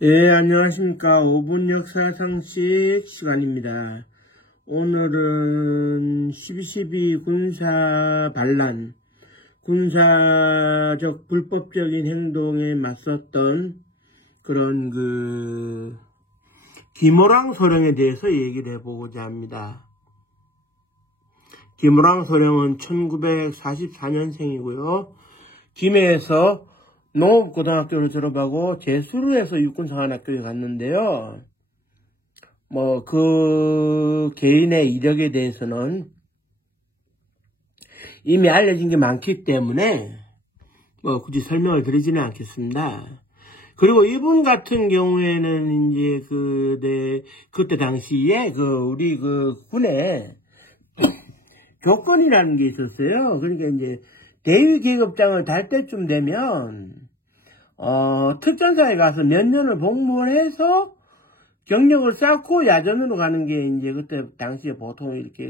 예, 안녕하십니까. 5분 역사 상식 시간입니다. 오늘은 12.12 군사 반란, 군사적 불법적인 행동에 맞섰던 그런 김호랑 소령에 대해서 얘기를 해보고자 합니다. 김호랑 소령은 1944년생이고요. 김해에서 농업고등학교를 졸업하고 제수로에서 육군사관학교에 갔는데요. 그 개인의 이력에 대해서는 이미 알려진 게 많기 때문에 굳이 설명을 드리지는 않겠습니다. 그리고 이분 같은 경우에는 이제 그때 당시에 우리 군에 조건이라는 게 있었어요. 그러니까 이제 대위 계급장을 달 때쯤 되면 특전사에 가서 몇 년을 복무를 해서 경력을 쌓고 야전으로 가는 게 이제 그때 당시에 보통 이렇게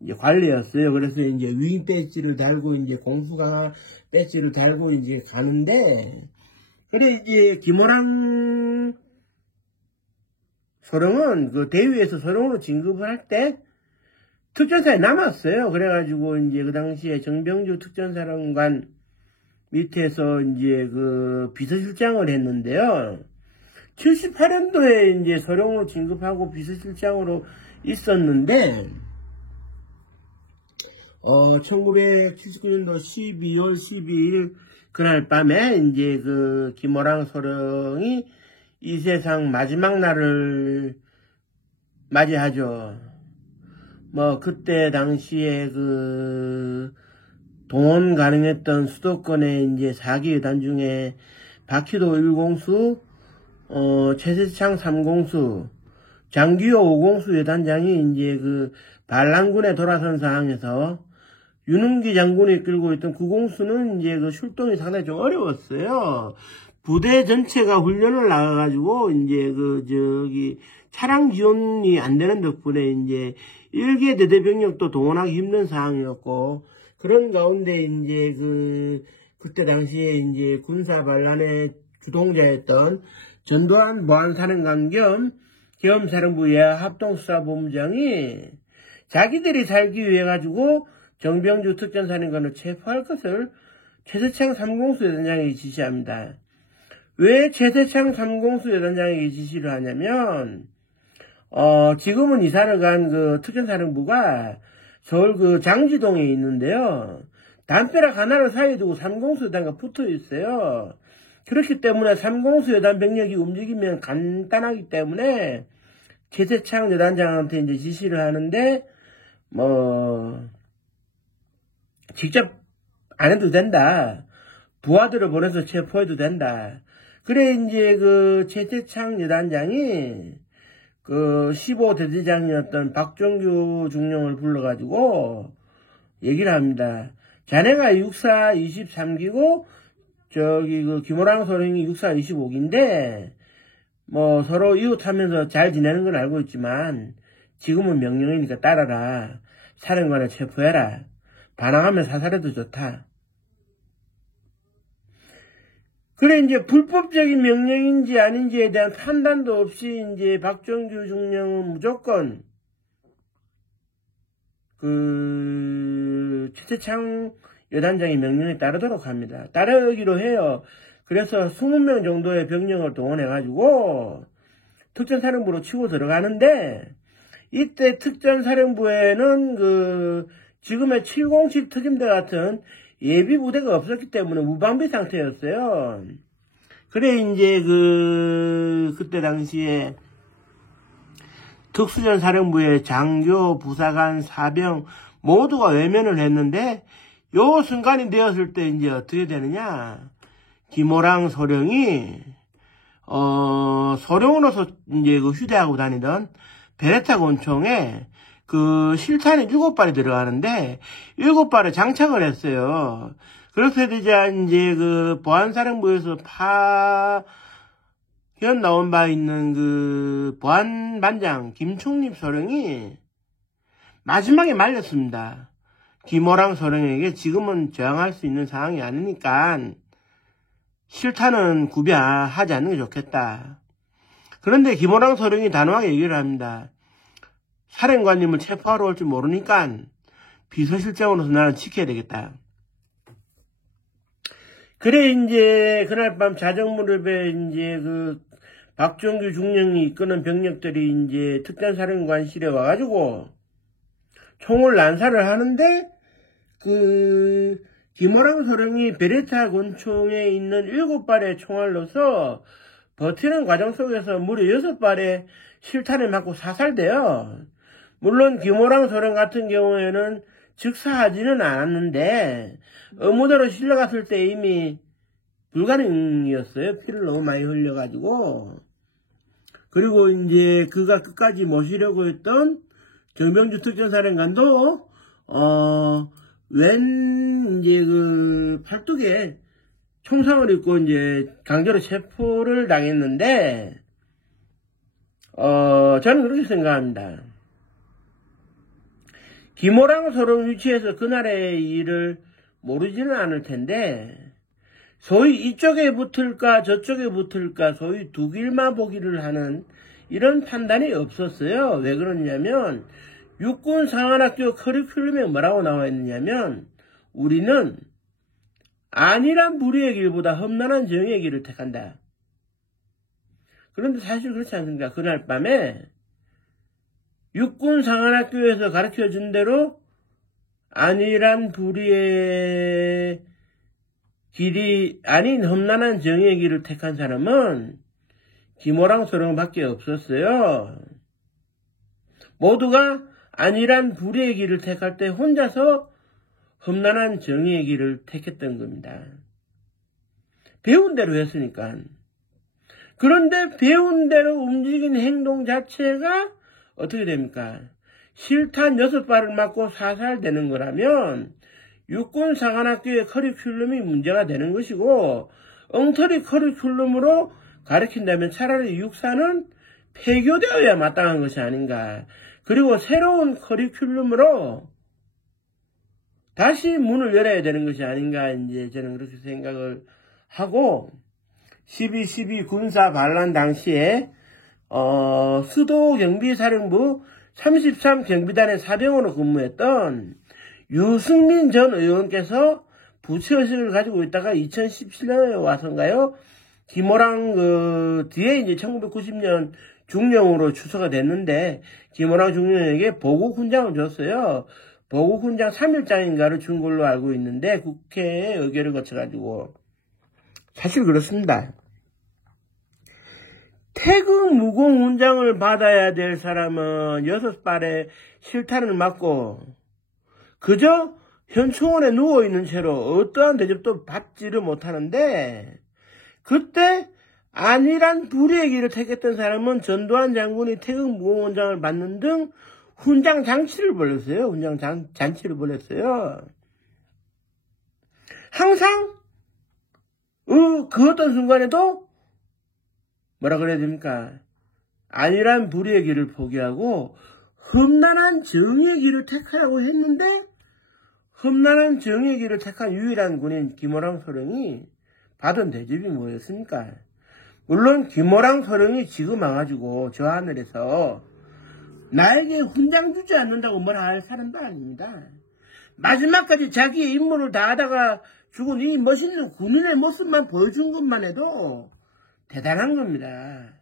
이제 관례였어요. 그래서 이제 위인 배지를 달고 이제 공수강화 배지를 달고 이제 가는데, 그래 이제 김호랑 소령은 대위에서 소령으로 진급을 할 때 특전사에 남았어요. 그래가지고 이제 그 당시에 정병주 특전사령관 밑에서 이제 비서실장을 했는데요. 78년도에 이제 소령으로 진급하고 비서실장으로 있었는데, 1979년도 12월 12일 그날 밤에 이제 김호랑 소령이 이 세상 마지막 날을 맞이하죠. 그때 당시에 동원 가능했던 수도권의 이제 4기 여단 중에 박희도 1공수, 최세창 3공수, 장기호 5공수 여단장이 이제 반란군에 돌아선 상황에서 윤은기 장군이 이끌고 있던 9공수는 이제 출동이 상당히 좀 어려웠어요. 부대 전체가 훈련을 나가가지고 이제 차량 지원이 안 되는 덕분에 이제 일개 대대 병력도 동원하기 힘든 상황이었고, 그런 가운데 이제 그때 당시에 이제 군사 반란의 주동자였던 전두환 보안사령관 겸 계엄사령부 예하합동수사본부장이 자기들이 살기 위해 가지고 정병주 특전사령관을 체포할 것을 최세창 3공수 여단장에게 지시합니다. 왜 최세창 3공수 여단장에게 지시를 하냐면, 지금은 이사를 간 특전사령부가 서울 장지동에 있는데요. 담벼락 하나를 사이에 두고 3공수 여단과 붙어 있어요. 그렇기 때문에 3공수 여단 병력이 움직이면 간단하기 때문에 최세창 여단장한테 이제 지시를 하는데, 직접 안 해도 된다. 부하들을 보내서 체포해도 된다. 그래, 이제 최세창 여단장이 15대대장이었던 박정규 중령을 불러가지고 얘기를 합니다. 자네가 육사 23기고 김호랑 소령이 육사 25기인데 서로 이웃하면서 잘 지내는 건 알고 있지만 지금은 명령이니까 따라라. 사령관을 체포해라. 반항하면 사살해도 좋다. 그래, 이제 불법적인 명령인지 아닌지에 대한 판단도 없이 이제 박정규 중령은 무조건 최세창 여단장의 명령에 따르도록 합니다. 따르기로 해요. 그래서 20명 정도의 병력을 동원해가지고 특전사령부로 치고 들어가는데, 이때 특전사령부에는 지금의 707 특임대 같은 예비 부대가 없었기 때문에 무방비 상태였어요. 그래, 이제 그때 당시에 특수전 사령부의 장교, 부사관, 사병 모두가 외면을 했는데, 요 순간이 되었을 때 이제 어떻게 되느냐. 김호랑 소령이, 소령으로서 이제 휴대하고 다니던 베레타 권총에 실탄이 7발이 들어가는데 7발을 장착을 했어요. 그렇게 되자 이제 보안사령부에서 파견 나온 바 있는 보안반장 김총립 소령이 마지막에 말렸습니다. 김호랑 소령에게 지금은 저항할 수 있는 상황이 아니니까 실타는 구비하지 않는 게 좋겠다. 그런데 김호랑 소령이 단호하게 얘기를 합니다. 사령관님을 체포하러 올 줄 모르니까 비서실장으로서 나는 지켜야 되겠다. 그래, 이제, 그날 밤 자정무렵에 이제 박종규 중령이 이끄는 병력들이 이제 특전사령관실에 와가지고 총을 난사를 하는데, 김호랑 소령이 베레타 권총에 있는 7발의 총알 넣어서 버티는 과정 속에서 무려 6발의 실탄에 맞고 사살돼요. 물론 김호랑 소령 같은 경우에는 즉사하지는 않았는데 의무대로 실려갔을 때 이미 불가능이었어요. 피를 너무 많이 흘려가지고. 그리고 이제 그가 끝까지 모시려고 했던 정병주 특전사령관도 웬 이제 팔뚝에 총상을 입고 이제 강제로 체포를 당했는데 저는 그렇게 생각합니다. 김호랑 소령 위치에서 그날의 일을 모르지는 않을 텐데 소위 이쪽에 붙을까 저쪽에 붙을까 소위 두 길만 보기를 하는 이런 판단이 없었어요. 왜 그러냐면 육군 상한학교 커리큘럼에 뭐라고 나와 있느냐면 우리는 안일한 불의의 길보다 험난한 정의의 길을 택한다. 그런데 사실 그렇지 않습니까? 그날 밤에 육군 상한학교에서 가르쳐준 대로 안일한 불의의 길이 아닌 험난한 정의의 길을 택한 사람은 김호랑 소령밖에 없었어요. 모두가 안일한 불의의 길을 택할 때 혼자서 험난한 정의의 길을 택했던 겁니다. 배운 대로 했으니까. 그런데 배운 대로 움직인 행동 자체가 어떻게 됩니까? 실탄 6발을 맞고 사살되는 거라면 육군 상한학교의 커리큘럼이 문제가 되는 것이고 엉터리 커리큘럼으로 가르친다면 차라리 육사는 폐교되어야 마땅한 것이 아닌가. 그리고 새로운 커리큘럼으로 다시 문을 열어야 되는 것이 아닌가. 이제 저는 그렇게 생각을 하고 12.12 군사 반란 당시에 수도경비사령부 33 경비단의 사병으로 근무했던 유승민 전 의원께서 부처의식을 가지고 있다가 2017년에 와서인가요? 김호랑 뒤에 이제 1990년 중령으로 추서가 됐는데 김호랑 중령에게 보국훈장을 줬어요. 보국훈장 3일장인가를 준 걸로 알고 있는데 국회에 의결을 거쳐가지고 사실 그렇습니다. 태극 무공훈장을 받아야 될 사람은 6발의 실탄을 맞고 그저 현충원에 누워있는 채로 어떠한 대접도 받지를 못하는데 그때 안일한 불의의 길을 택했던 사람은 전두환 장군이 태극 무공훈장을 받는 등 훈장 장치를 벌였어요. 훈장 잔치를 벌였어요. 항상 그 어떤 순간에도 뭐라 그래야 됩니까? 안일한 불의의 길을 포기하고 험난한 정의의 길을 택하라고 했는데 험난한 정의의 길을 택한 유일한 군인 김호랑 소령이 받은 대접이 뭐였습니까? 물론 김호랑 소령이 지금 와가지고 저 하늘에서 나에게 훈장 주지 않는다고 뭐라 할 사람도 아닙니다. 마지막까지 자기의 임무를 다하다가 죽은 이 멋있는 군인의 모습만 보여준 것만 해도 대단한 겁니다.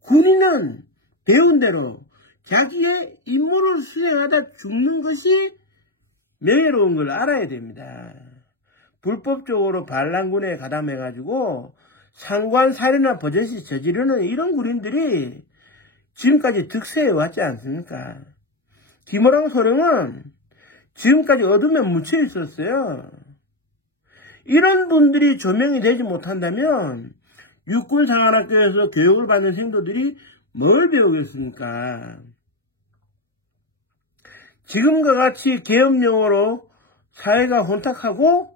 군인은 배운 대로 자기의 임무를 수행하다 죽는 것이 명예로운 걸 알아야 됩니다. 불법적으로 반란군에 가담해가지고 상관 살인이나 버젓이 저지르는 이런 군인들이 지금까지 득세해 왔지 않습니까? 김호랑 소령은 지금까지 어둠에 묻혀 있었어요. 이런 분들이 조명이 되지 못한다면 육군 상한학교에서 교육을 받는 생도들이 뭘 배우겠습니까? 지금과 같이 계엄령으로 사회가 혼탁하고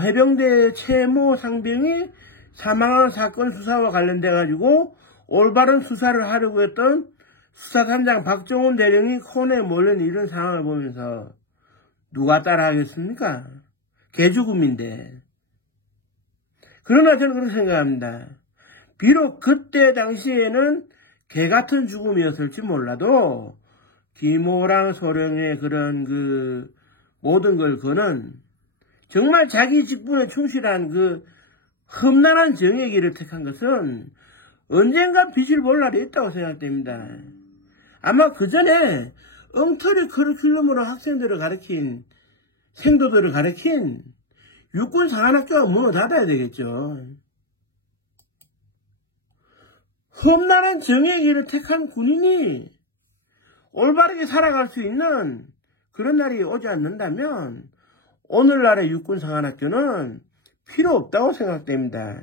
해병대 채모 상병이 사망한 사건 수사와 관련돼 가지고 올바른 수사를 하려고 했던 수사단장 박정훈 대령이 코너에 몰려있는 이런 상황을 보면서 누가 따라하겠습니까? 개죽음인데. 그러나 저는 그렇게 생각합니다. 비록 그때 당시에는 개같은 죽음이었을지 몰라도 김호랑 소령의 그런 그 모든 걸 그는 정말 자기 직분에 충실한 그 험난한 정의 길을 택한 것은 언젠가 빛을 볼 날이 있다고 생각됩니다. 아마 그 전에 엉터리 커리큘럼으로 학생들을 가르친, 생도들을 가르친 육군 상한학교가 문을 닫아야 되겠죠. 험난한 정의 길을 택한 군인이 올바르게 살아갈 수 있는 그런 날이 오지 않는다면 오늘날의 육군 상한학교는 필요 없다고 생각됩니다.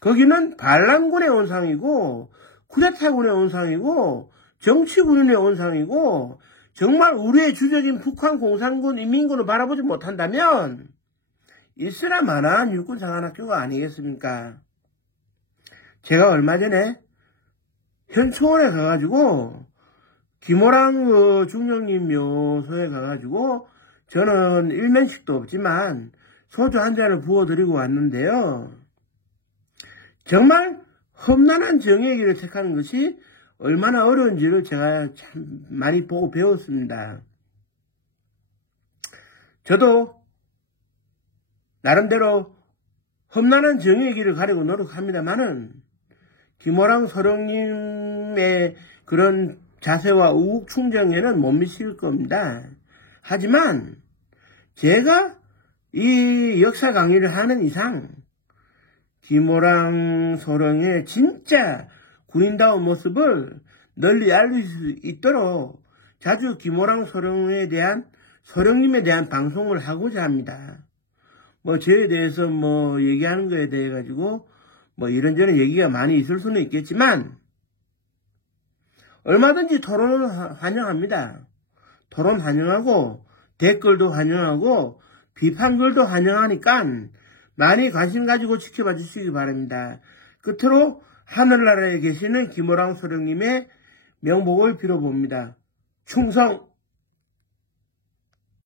거기는 반란군의 온상이고 쿠데타군의 온상이고 정치군인의 온상이고 정말 우리의 주적인 북한 공산군 인민군을 바라보지 못한다면 있으나 마나한 육군 상한학교가 아니겠습니까? 제가 얼마 전에 현초원에 가가지고 김호랑 중령님 묘소에 가가지고 저는 일면식도 없지만 소주 한 잔을 부어드리고 왔는데요. 정말 험난한 정의 길을 택하는 것이 얼마나 어려운지를 제가 참 많이 보고 배웠습니다. 저도 나름대로 험난한 정의 길을 가려고 노력합니다만은 김호랑 소령님의 그런 자세와 우국 충정에는 못 미칠 겁니다. 하지만 제가 이 역사 강의를 하는 이상 김호랑 소령의 진짜 군인다운 모습을 널리 알릴 수 있도록 자주 김호랑 소령님에 대한 방송을 하고자 합니다. 저에 대해서 얘기하는 거에 대해 가지고 이런저런 얘기가 많이 있을 수는 있겠지만 얼마든지 토론을 환영합니다. 토론 환영하고 댓글도 환영하고 비판글도 환영하니까 많이 관심 가지고 지켜봐 주시기 바랍니다. 끝으로 하늘나라에 계시는 김호랑 소령님의 명복을 빌어봅니다. 충성!